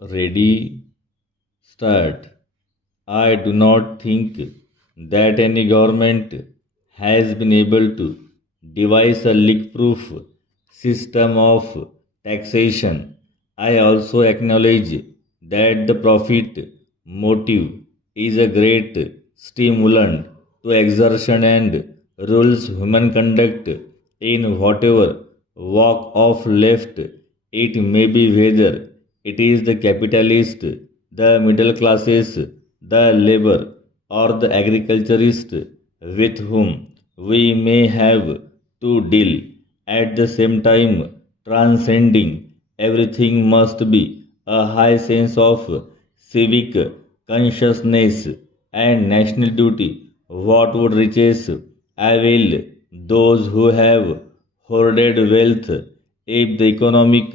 Ready, start. I do not think that any government has been able to devise a leak proof system of taxation. I also acknowledge that the profit motive is a great stimulant to exertion and rules human conduct in whatever walk of left it may be, whether it is the capitalist, the middle classes, the labor, or the agriculturist with whom we may have to deal. At the same time, transcending everything must be a high sense of civic consciousness and national duty. What would riches avail those who have hoarded wealth if the economic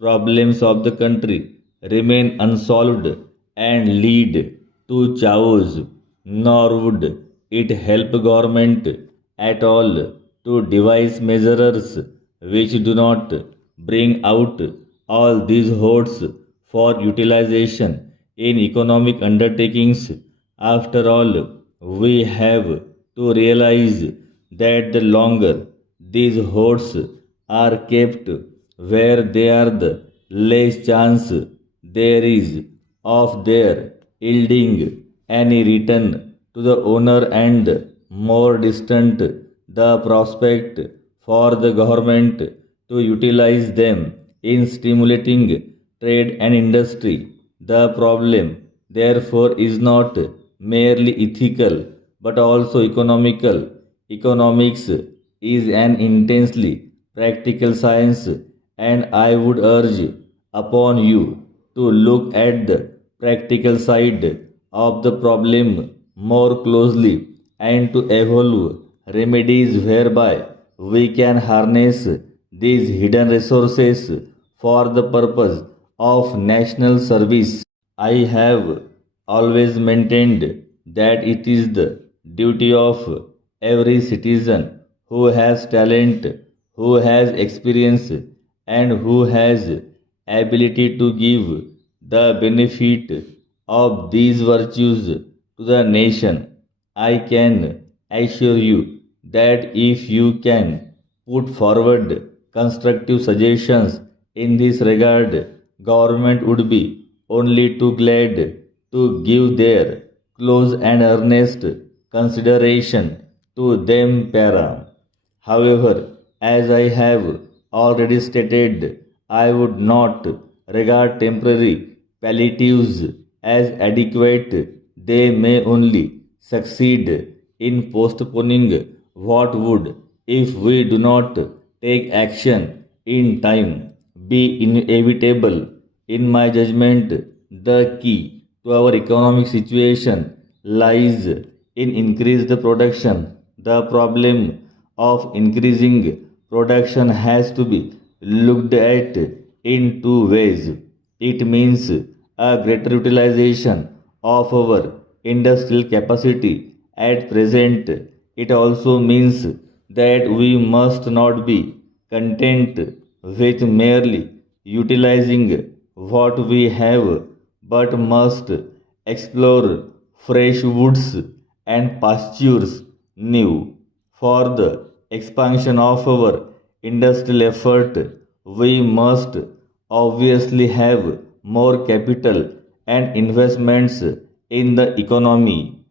problems of the country remain unsolved and lead to chaos? Nor would it help government at all to devise measures which do not bring out all these hoards for utilization in economic undertakings. After all, we have to realize that the longer these hoards are kept where they are, the less chance there is of their yielding any return to the owner, and more distant the prospect for the government to utilize them in stimulating trade and industry. The problem, therefore, is not merely ethical but also economical. Economics is an intensely practical science, and I would urge upon you to look at the practical side of the problem more closely and to evolve remedies whereby we can harness these hidden resources for the purpose of national service. I have always maintained that it is the duty of every citizen who has talent, who has experience, and who has ability to give the benefit of these virtues to the nation. I can assure you that if you can put forward constructive suggestions in this regard, government would be only too glad to give their close and earnest consideration to them para. However, as I have already stated, I would not regard temporary palliatives as adequate. They may only succeed in postponing what would, if we do not take action in time, be inevitable. In my judgment, the key to our economic situation lies in increase the production. The problem of increasing production has to be looked at in two ways. It means a greater utilization of our industrial capacity at present. It also means that we must not be content with merely utilizing what we have, but must explore fresh woods and pastures new. For the expansion of our industrial effort, we must obviously have more capital and investments in the economy.